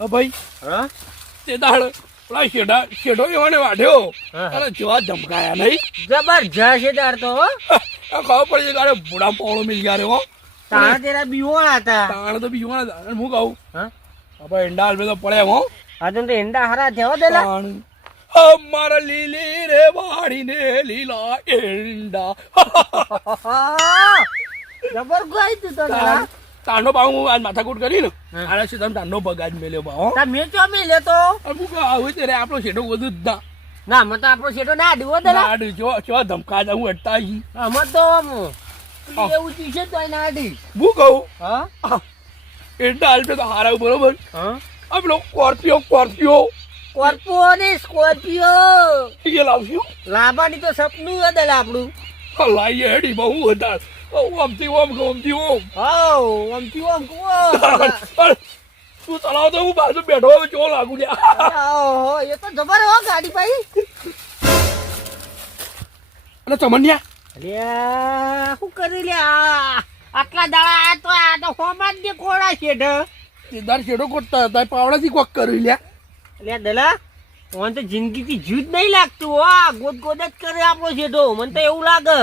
હા ભાઈ હા? તે દાડ પેલા શેઢા શેઢો એવાને વાઢ્યો. હા. અને જેવા ધમકાયા નહીં. જબરજસ્ત તો હો. ખબર પડી કે બુડા પોળો મિલ ગયા રે હો. તારા બીવોળા હતા. તાણ તો બીજું કોણ હું કહું હા? આપણે એંડા હાલ તો પડે હો. આ તો એંડા હારા થયો દેલા તાણ અમારા લીલી રે વાડીને લીલા એંડા જબર ગઈ તું તો તારા તાંડો પાઉં હું આજ માથાકૂટ કરી ને આના સીધા તાંડો બગાડ મેલ્યો હો? મેં ચો મી લેતો અને હું કહું આવું ત્યારે આપણો શેઠો વધુ જ ના. ના તો આપણો શેઠો ના અડવો દે ના નાડ જો ચો ધમકા દઉં હું અટતા છી. આમાં તો એવું ચીશે તો ના આડી. હું કહું હા? એંડા હાલ તો હારાવ બરોબર હા? આપણો સ્કોર્પિયો સ્કોર્પિયો. સ્કોર્પિયો ને સ્કોર્પિયો. એ લાવશું. લાવવાની તો સપનું હે દેલા આપણું. લાઈએ હેડી બહુ વધારે. ઓમથી ઓમ ઓમથી ઓમ. હાઉ ઓમથી આમ કુવો તું ચલાવ તો હું બાજુ બેઠો હવે ચો લાગુ ઓહો એ તો જબર હો ગાડી ભાઈ. અને ચમન્યા? અલ્યા શું કરી લ્યા? આટલા દાડા તો આ તો હોમાં જ કોડા શેઠ કેદાર છેડો કોટતા હતા પાવડાથી કોક કરી લ્યા. અલ્યા દલા મને તો જિંદગીથી જુદ નહીં લાગતું હો. આ ગોદ ગોદ જ કરે આપણો શેઠો મને તો એવું લાગે.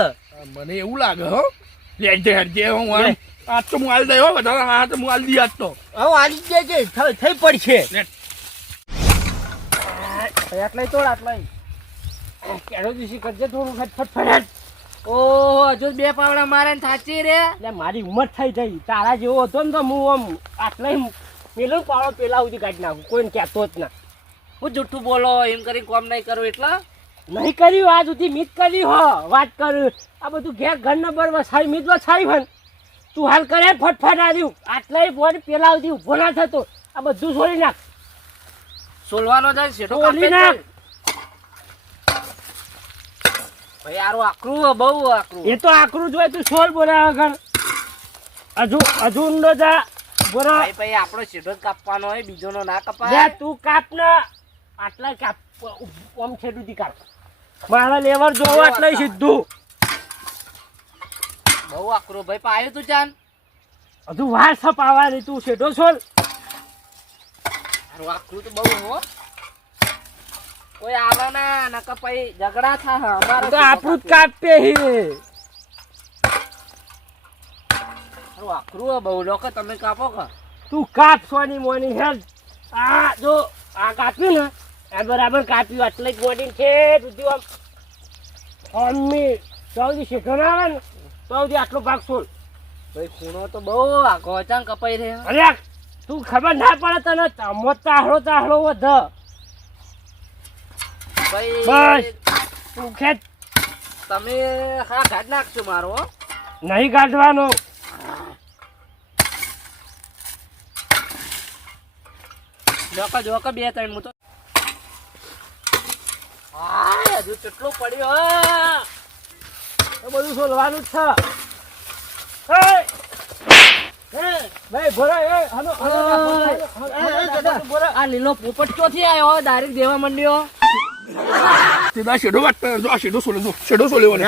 મને એવું લાગે હો. લેજે હેડજે હું આજ તો હું હાલ દઈ હો બધા હા તો હું હાલ દી આજ તો. હવે હાલી જ જાય છે થઈ- થઈ પડશે. આટલાય તોડ આટલાય. કેળો દિવસી કરજે થોડું ફટફટ ફટાટ ઓહો હજુ બે પાવડા મારે ને થાચી રે. એટલે મારી ઉંમર થઈ જઈ તારા જેવો હતો ને તો હું આમ આટલાય પેલો પાવડો પેલા સુધી કાઢી નાખું. કોઈને કહેતો જ ના. હું જુઠ્ઠું બોલો એમ કરીને કોમ નહીં કરું એટલે? નહીં કર્યું આ સુધી મીત કરી હો વાત કરું. આ બધું ઘેર ઘર નંબર વસાવી મીત વસાવી હન તું હાલ કરે ફટફટ આવ્યું આટલાય ફોન પેલા સુધી ઊભો ના થતો. આ બધું છોડી નાખ. સોલવાનો જાય છોડી કાપે નાખ. ભાઈ આરો આકરું બહુ આકરું. એ તો આકરું જોઈએ તું છોડ બોલા વગર. હજુ હજુ ઊંડો જા બોરા ભાઈ ભાઈ આપણો શેઠો કાપવાનો હોય બીજોનો ના કપાય. તું કાપ ને. આટલા કાપ ઓમ દૂધી કાપ મારા લેવર જોવો આટલે સીધું. બહુ આકરો ભાઈ પાયો તું ચાન હજુ વાર છપાવાની તું શેઢો છોલ આરું આકરું તો બહુ હો. કોઈ આવે ના પછી ઝઘડા થા અમારું તો આપણું જ કાપે હી આકરું બહુ લોકો તમે કાપો કે તું કાપ સોની મોની હેડ. આ જો આ કાપ્યું ને. આ બરાબર કાપ્યું આટલે જ બોડી છે સુધી આમ અમ્મી સૌથી ના આવે ને સૌથી આટલો ભાગ છોડ ભાઈ ખૂણો તો બહુ આખો અચાન કપાઈ રહ્યો. અરે તું ખબર ના પડે તને તમો તાહડો તાહડો વધ. બસ. તું ખેત તમે હા કાઢ નાખશો મારો. નહીં કાઢવાનો જોકા જોકા બે ત્રણ હું તો હાય, હજુ કેટલું પડ્યો એ બધું સોલવાનું જ છે એ! એ! ભાઈ ભોરા એ હનો હનો હનો, હનો, હનો, ભોરા. આ લીલો પોપટ ચોથી આવ્યો ડાયરેક્ટ દેવા માંડ્યો સીધા શેડો વાત શેડો સોલે શેડો સોલ્યો ને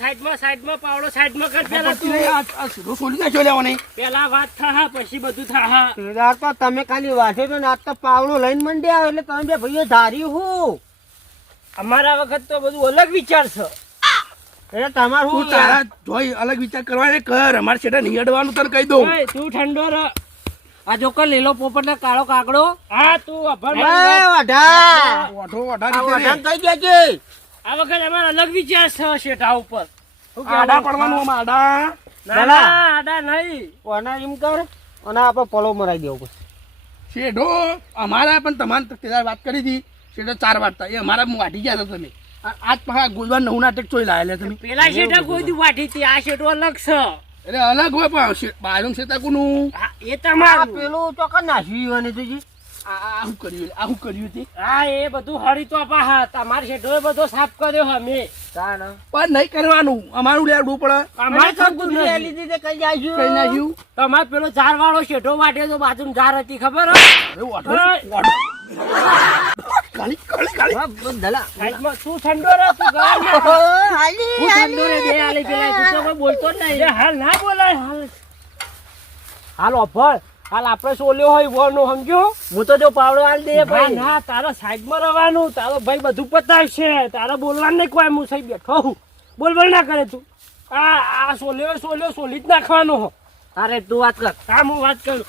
સાઈડમાં સાઈડમાં પાવડો સાઈડમાં કર પેલા તું. આ શેડો સોલી જાય પેલા વાત થા પછી બધું થા. કેદાર તો તમે ખાલી વાંચે તો આજ તો પાવડો લઈને મંડી આવે એટલે તમે બે ભાઈઓ ધારી હું. અમારા વખત તો બધું અલગ વિચાર છે. એટલે તમારું તું તારા જોઈ અલગ વિચાર કરવાને કર અમારે શેઠા નહીં અડવાનું તને કહી દઉં. તું ઠંડો રહ. આ જો લીલો પોપટ ને કાળો કાગડો. હા તું અભર વઢા. દેજે. આ વખત અમારા અલગ વિચાર છે શેઠા ઉપર. આડા પડવાનું આમાં આડા? ના ના, આડા નહીં. ઓના એમ કર અને આપણે પલો મરાઈ દેવો પછી. શેઠો અમારા પણ તમારે તકેદાર વાત કરી હતી. શેઠો ચાર વાટતા એ અમારા વાટી ગયા હતા તમે. આજ પાછા ગોલવાન નવું નાટક ચોઈ લાયેલા તમે. પેલા શેઠા કોઈ દી વાટી હતી. આ શેઠો અલગ છે. એટલે અલગ હોય પણ બાયરું શેતા કોનું? એ તમારું. પેલું ચોક્કસ નાખ્યું અને તુજી આ આ કર્યું આવું કર્યું તે? હા એ બધું હળી તો પાહા તમારે શેઠો બધો સાફ કર્યો અમે પણ નહીં કરવાનું. અમારું લેવડું પડે. અમારે ગુજરી લીધી તે કઈ જાય કઈ નાખ્યું. તમારે પેલો ઝાર વાળો શેઠો વાટે તો બાજુ ઝાર હતી ખબર કાલી કાળી કાળી ધલા તું ઠંડો રહ તું. હાલી હું ઠંડો રે બે હાલી પેલા. તું તો બોલતો જ નહીં. હાલ ના બોલાય. હાલ. હાલ ઓફર હાલ આપણે સોલ્યો હોય વોનો સમજો હું તો જો પાવડો હાલ દે ભાઈ. ના તારા સાઈડમાં રહેવાનું તારો ભાઈ બધું પતાવશે. તારા બોલવાનું નહીં કોઈ હું સાહેબ બેઠો હું બોલ બોલ ના કરે તું. આ આ સોલ્યો સોલ્યો સોલી જ નાખવાનો હો. અરે તું વાત કર. હા હું વાત કરું.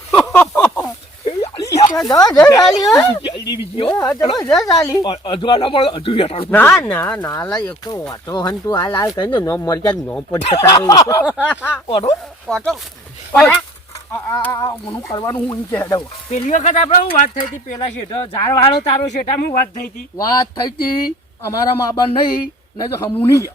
ના ના ના લા એક તો ઓટો હન તું હાલ હાલ કહીને નો મરી જાય નો પડે ઓટો? આ કરવાનું હું કે હેડો પેલી વખત આપણે હું વાત થઈ હતી? પેલા શેઠો ઝાડ વાળો તારો શેઠા હું વાત થઈ હતી? વાત થઈ હતી અમારા મા બાપ નહીં નહીં તો હમું નહીં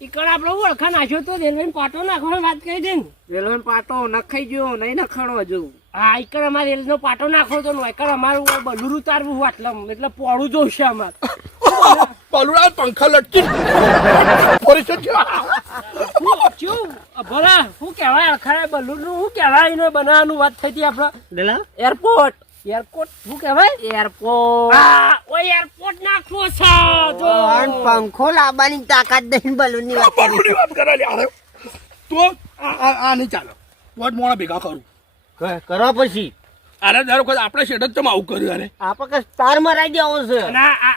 ઈકણ આપણે ઓળખા નાખ્યો તો? રેલવે પાટો નાખવાની વાત કરી દે ને. રેલવે પાટો નખાઈ ગયો નહીં નખાણો હજુ. હા ઈકણ અમારે રેલનો પાટો નાખવો તો નોકર અમારું બલુર તારવું આટલા એટલે પોળું જોશે અમારે. પલુડા પંખા લટકી ફરી છે. શું ભલા શું કહેવાય અખાડે બલુરનું શું કહેવાય એને બનાવવાનું વાત થઈ હતી આપણે. એરપોર્ટ. એરપોર્ટ? શું કહેવાય? એરપોર્ટ. આ ઓય એરપોર્ટ નાખવો છે જો. પંખો લાવવાની તાકાત દઈને બલૂનની વાત કરી. પલુડી વાત કરે યાર તો આ આ નહીં ચાલે. વોટ મોણા ભેગા કરું. ક- કરવા પછી. અરે દર વખત આપણે શેઠ જ તમે આવું કર્યું અરે આપણે તાર સ્ટાર મરાઈ દેવો છે. અને આ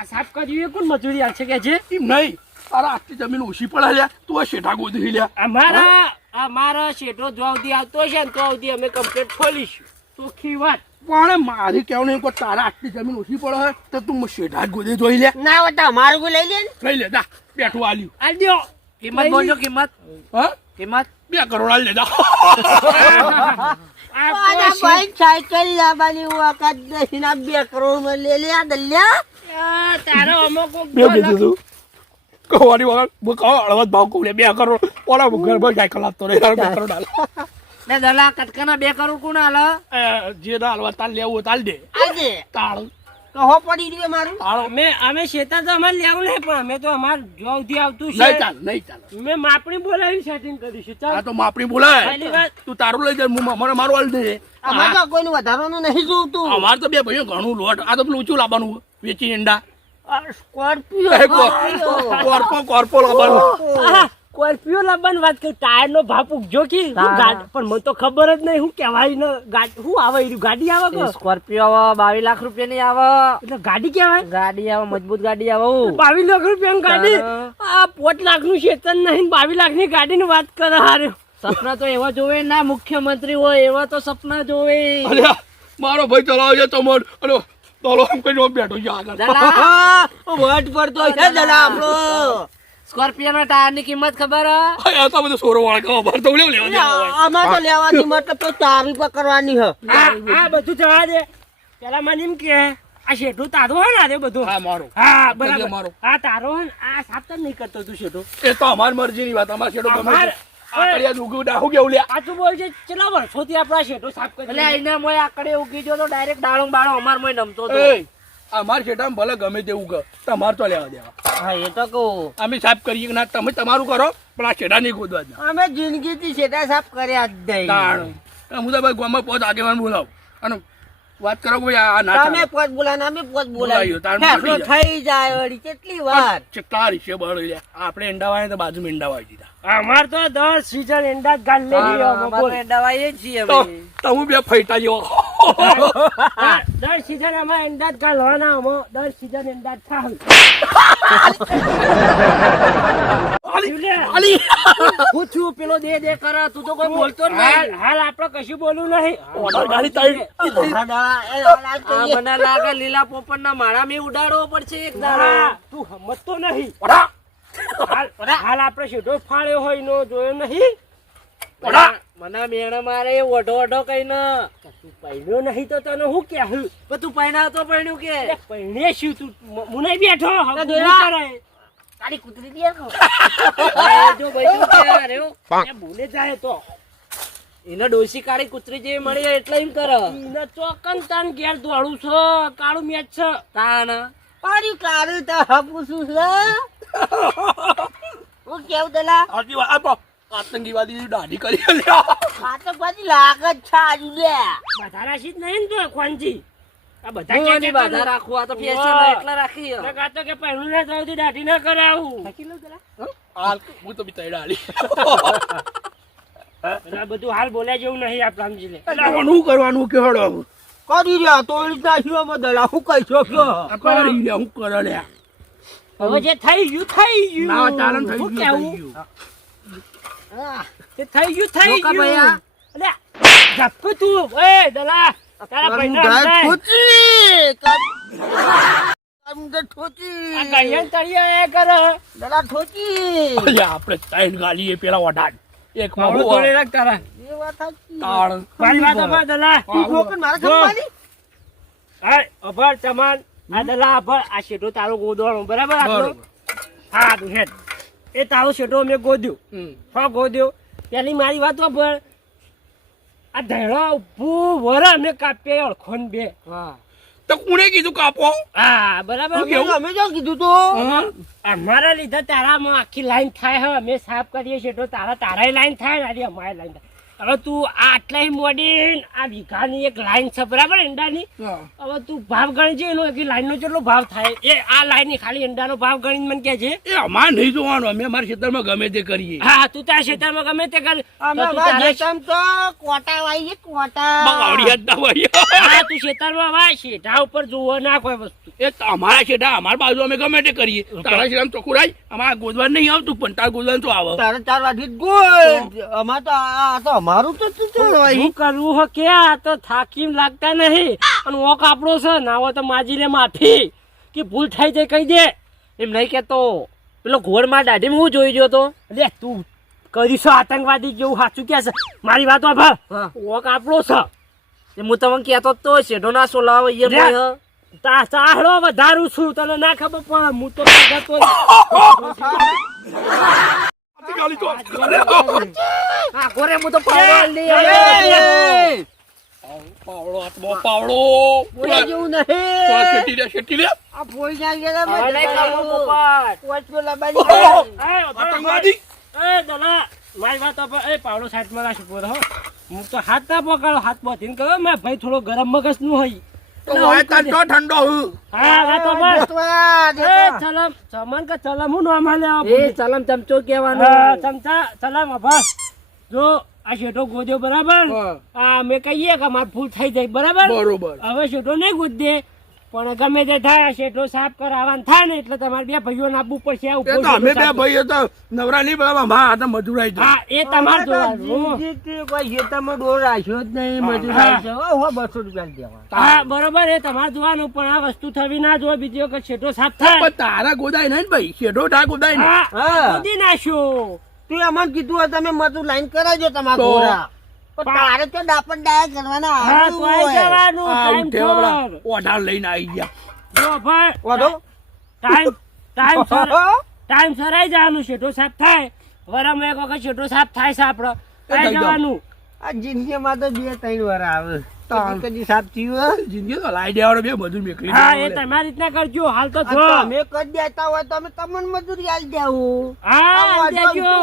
આ આ- આ સાફ કર્યું એ કોણ મજૂરી આવશે કે છે? એમ નહીં. તારા આટલી જમીન ઓછી પડે લ્યા તું શેઠા ગોદી લ્યા અમારા અમારા શેઠો જો સુધી આવતો હશે ને તો સુધી અમે કમ્પ્લેટ ખોલીશું. ચોખ્ખી વાત. પણ મારી કેવું નહીં તારા આટલી જમીન ઓછી પડે તો તું શેઠા ગોદી જોઈ લે. ના અમારું કોઈ લઈ લે ને? લઈ લે જા બેઠું આલ્યું આ દ્યો. કિંમત બોલજો કિંમત. હા? કિંમત. બે કરોડ આલી લે સાયકલ લાવવાની વખત નહીં ના બે કરોડમાં લે લે દલ્યા. તારો અમુક કોક બે કીધું કવાની વખત હું કહો હળવદ ભાવ કહું બે કરોડ. ઓલા ઘર પર સાયકલ આપતો બે કરોડ હાલ. ને દલા કટકાના બે કરોડ કોણ હાલ? જે ના હાલવા તાલ લેવું તાલ દે. આજે તાળ કહો પડી દીવે મારું? હાલો અમે અમે શેતા તો અમારે લેવું નહીં પણ અમે તો અમાર જો થી આવતું નહીં ચાલ નહીં ચાલ. મેં માપણી બોલાવી સેટિંગ કરી છે ચાલ. તો માપણી બોલાય. તું તારું લઈ જાય હું મને મારું આલ દે અમાર તો કોઈનું વધારાનું નહીં જોતું. અમાર તો બે ભાઈઓ ઘણું લોટ. આ તો પેલું ઊંચું લાવવાનું? વેચી ઈંડા. સ્કોર્પિયો કોર્પો કોર્પો લાવવાનું. સ્કોર્પિયો લાવવાની વાત કરી ટાયર નો ભાપ ઉગજો કે પણ મને તો ખબર જ નહીં હું કેવાય ને ગાડી? શું આવે એ રહ્યું? ગાડી આવે કે? સ્કોર્પિયો આવે બાવીસ લાખ રૂપિયાની આવે. એટલે ગાડી કેવાય ગાડી આવે મજબૂત ગાડી આવે. બાવીસ લાખ રૂપિયા ગાડી? આ પોત લાખનું ચેતન નહીં બાવીસ લાખની ગાડી ની વાત કરે હારે. સપના તો એવા જોવે ના મુખ્યમંત્રી હોય એવા તો સપના જોવે. અરે મારો ભાઈ ચલાવે છે તમાર અરે દોલો એમ હું બેઠો છે આગળ. વટ પડતો છે દલા આપણો. સ્કોર્પિયો ના ટાયરની કિંમત ખબર હે? આ તો બધું સોરો વાળા ખાવા તો લેવા લેવા દેવા તો લેવાની મતલબ તો ચાવી પકડવાની હ. આ આ બધું જવા દે. પેલા મને એમ કે આ શેઠું તારો હે ને બધું? હા મારો. હા મારો. આ તારો આ સાફ તો નહીં કરતો તું શેઠું. એ તો અમારી મરજીની વાત અમાર શેડો ગમે આકડિયા દુગું ડાહું કેવું લ્યા આ તું બોલ છે કેટલા વર્ષોથી આપણા શેઠો સાફ કરી એટલે એના મોય આકડે ઉગી ગયો તો ડાયરેક્ટ ડાળો બાળો અમાર મોય નમતો તો અમાર શેઠામાં ભલે ગમે તેવું કર તમારે તો લેવા દેવા. હા એ તો કહું. અમે સાફ કરીએ કે ના તમે તમારું કરો પણ આ શેઠા નહીં ખોદવા દે. અમે જિંદગી થી સેટા સાફ કર્યા જ નહીં. તાણ. હું તો ભાઈ ગામમાં પોત આગેવાન બોલાવ. અને વાત કરો ભાઈ આ ના તમે પોત બોલાને અમે પોત બોલાયો જાય. થઈ જાય વળી કેટલી વાર? કેટલા રીશે બળ આપણે એંડાવાય તો બાજુમાં એંડાવાય દીધા. અમાર તો દસ સીઝન એંડા જ ગાલ લેવી અમાર દવાઈ જ છીએ ભાઈ. તમે બે ફૈટા જેવો દર સીઝન અમાર અમો દર સીઝન અંદાજ જ હું છું પેલો દે દે કરે તું તો કોઈ બોલતો નહીં. હાલ આપણે કશું બોલવું નહીં. ગાડી. મને લાગે લીલા પોપટ ના માળા મેં ઉડાડવો પડશે એક તું સમજતો નહીં. હાલ હાલ આપણે સીધો ફાળ્યો હોય નો જોયો નહીં. મને મેણ મારે ઓઢો ઓઢો કઈ ન તું પૈણ્યો નહીં તો તને હું કે હું તું પહેણા તો પૈણ્યું કે? પહેણે શું? તું મુને બેઠો? હવે? તારી કુતરી દે જો ભાઈ તું કે અરે જાય તો. એને ડોસી કાળી કુતરી જેવી મળી એટલે એમ કર. ઈને ચોકન તાન ઘેર દોડું છે કાળું મેચ છે. તાન. પાડી કાળું તો હપું છું. છે હું કેવું દલા? હજી આપો આતંકીવાદી દાઢી કરી આતંકવાદી લાગે તો બધી છે આજુ લે. બધા રાશી નહીં ને તો ખોનજી આ બધા કે કે બાધા રાખું? આ તો ફેશન. એટલે રાખી તો કા તો કે પહેલું ના સૌથી દાઢી ના કરાવું. હાલ હું તો બિતાઈ ડાળી આ બધું હાલ બોલ્યા જેવું નહીં આ પ્લાન લે એટલે કરવાનું કે કરી રહ્યા તો રીતના શું અમે હું કઈ કહી કરી રહ્યા હું કરે લ્યા. હવે જે થઈ ગયું થઈ ના, ગયું તારણ થઈ ગયું, થઈ ગયું. થઈ ગયું ભૈયા. ઝપકું તું એ દલા તારા ઠોચી આ દલા ઠોચી અલ્યા, આપણે ત્રણ ગાલીએ પેલા વઢાડ. એક માં આવડું હું તારા. એ વાત તાળ. મારી વાત સાંભળ, દલા. તું મારા જો. હા અભર ચમન. આ દલા અભર આ શેઠો તારો ગોદવાનો બરાબર. હા તું હેડ. એ તારો શેઠો અમે ગોદ્યો. હા ગોદ્યો. પેલી મારી વાત પણ આ ધૈડા ઉભું વર અમે કાપીએ અળખો ને બે તો કોણે કીધું કાપો? હા બરાબર? અમે જો કીધું તું? અમારા લીધે તારામાં આખી લાઈન થાય હવે અમે સાફ કરીએ છીએ તો તારા તારાય લાઈન થાય ને અમારી લાઈન થાય. હવે તું આટલા મોડી આ વીઘાની એક લાઈન છે બરાબર ઈંડાની? હા. હવે તું ભાવ ગણજે એનો એક લાઈનનો કેટલો ભાવ થાય? એ આ લાઈન ખાલી ઈંડાનો ભાવ ગણીને મને કહે છે. એ અમાર નહીં જોવાનો અમે અમારા ખેતરમાં ગમે તે કરીએ. હા તું તારા ક્ષેત્રમાં ગમે તે કર. અમે અમારા તો કોટા વાઈએ કોટા. બગાવડી જ ના હા તું ક્ષેત્રમાં વાય શેઠા ઉપર જોવો ના કોઈ વસ્તુ. એ અમારા છેડા અમાર બાજુ અમે ગમે તે કરીએ. તારા ચોખ્ખું રાય અમારા ગોદવાન નહીં આવતું પણ તારા ગોદવાન તો આવે. તારા ચાર વાગે ગોળ. અમાર તો આ તો અમારું તો શું કરવું હો કે આ તો થાકી લાગતા નહીં. અને ઓક આપણો છે ના હોય તો માજી લે માફી. કે ભૂલ થઈ જાય કહી દે. એમ નહીં કેતો. પેલો ઘોડમાં દાઢી હું જોઈ ગયો તો? લે તું કરીશો આતંકવાદી જેવું સાચું કે છે? મારી વાત આભાર. ઓક આપણો છે. તે હું તમને કહેતો તો શેઢો ના સોલાવો એ લે. તા સાહળો વધારું છું તને ના ખબર પણ હું તો જ. ગાલી તો હા ગોરે હું તો પાવડો. એ, પાવડો હાથમાં પાવડો. બોલે જેવું તો આ નહીં શેટી લે શેટી લે. આ ફોઈ ના ગયા હવે નહીં કરવું, પોપટ. પોચો લબાડી ગયા. એ, દલા મારી. વાત એ પાવડો સાઈડમાં રાખ ઊભો હું. તો હાથ ના પકડો હાથ બોધીને કહો મેં ભાઈ થોડો ગરમ મગજનું હોય. તો વાય તાર તો ઠંડો હું? હા વાત વાપર. દેખવા, એ. ચલમ ચમન કે ચલમ હું નામ આલ્યા એ ચલમ ચમચો હા, કહેવાનું ચમચા ચલમ અભા જો આ શેઠો ગોદ્યો બરાબર? હા. આ અમે કહીએ કે અમાર ભૂલ થઈ જાય બરાબર? બરોબર. હવે શેઠો નહીં ગોદે પણ ગમે તે થાય આ શેઠો સાફ કરાવવાનું થાય ને એટલે તમારે બે ભાઈઓને આપવું પડશે એ તો અમે બે ભાઈઓ તો નવરા નહીં બરાબર? માં હાથે મજૂરાઈ જાય. હા એ તમારે જોવાનું. એ તમે ડોર રાખ્યો જ નહીં મજૂર હા. બસો રૂપિયા દેવા હા બરોબર એ તમારે જોવાનું પણ આ વસ્તુ થવી ના જોવે બીજી વખત શેઠો સાફ થાય. પણ તારા ગોદાય નહીં ભાઈ શેઠો ઠા ગોદાય ને હા હા. ગોદી નાખ્યો. તું અમને કીધું હોય તમે મજૂર લાઈન કરાવજો તમારા તો. તારે તો ડાપણ ડાયા કરવાના હા તો આઈ જવાનું ટાઈમ પર. ઓઢાર લઈને આવી ગયા. જો ભાઈ વાંધો? Time time sir time sir આઈ જવાનું શેઠો સાફ થાય. વરામાં એક વખત શેઠો સાફ થાય છે આપડે. એ આઈ થઈ જાઓ. જવાનું. આ જિંદગીમાં તો બે ત્રણ વાર આવે. કદી કદી સાફ થયું જિંદગી તો લાઈ દેવાડો બે બધું મેકલી હા એ તમારી રીતના કરજો હાલ તો જો. તમે કરી દેતા હોય તો અમે તમને મજૂરી આલી દેવું. હા દેજો.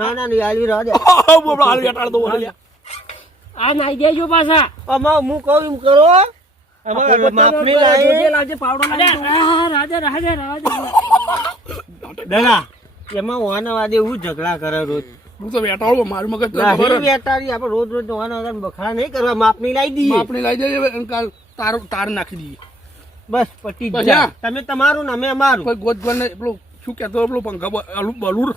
ના ના નહીં આલવી રહો દે. બોબડો આલુ વેટાડ દો બોલે આ નાઈ દેજો પાછા. આમાં હું કહું એમ કરો. અમારે માપની લાવજે પાવડો રાજા રાજા રાજા. દાદા. એમાં વાના વાદે ઝઘડા કરે રોજ. હું તો વેટાડો મારું મગજ તો ખબર આપણે રોજ રોજ વાના વાદા બખડા નહીં કરવા માપની લાવી દઈએ. આપણે લાવી દઈએ કાલ તાર તાર નાખી દઈએ. બસ પટી. તમે તમારું ને અમે અમારું. કોઈ ગોદ ને પેલું શું કહેતો પેલું પંખા બલુર.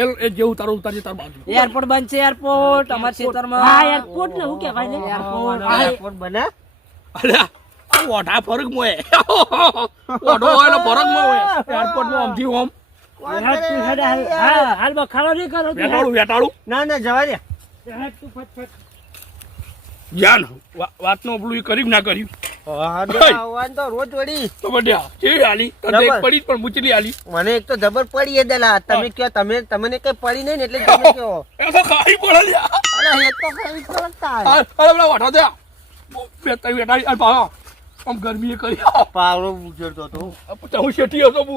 એ એ જેવું તારું ઉતારજે તાર બાજુ. એરપોર્ટ બનશે એરપોર્ટ અમારા ક્ષેત્રમાં હા એરપોર્ટ ને હું કહેવાય ને એરપોર્ટ. એરપોર્ટ બને. અલ્યા આ ઓઢા ફરક મોય ઓઢો હોય ને ફરક એરપોર્ટમાં ઓમ. હાલ બખાડો નહીં કરો ના ના જવા દે. હેડ તું ફટ ફટ. જ્ઞાન વાતનો પેલું એ ના કર્યું? હા, મને એક તો જબર પડી દલા. તમે કયો તમે તમને કઈ પડી નહીં એટલે તમે કયો. ખાઈ પડે અરે તો કઈ કરતા અરે અરે વાઠો દે. બે ત્રણ વેટાડી અરે પાવા આમ ગરમી કરી. પાવડો ઉજળતો તો હું શેઠી હતો બુ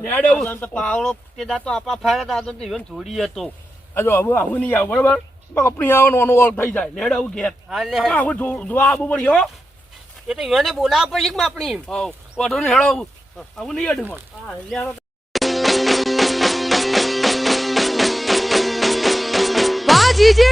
નેડે હું. તો પાવડો તે દા આપા હતા તો ઈવન છોડી હતો. આ જો હવે આવું નહીં આવ બરાબર? કપડી ઓળ થઈ જાય. નેડે આવું ઘેર. હા લે. આવું જોવા પડી હો. એ તો એને બોલાવ પછી આપણી વધુ ને હેળો આવું. નહીં અઢું હા લે બાજી જે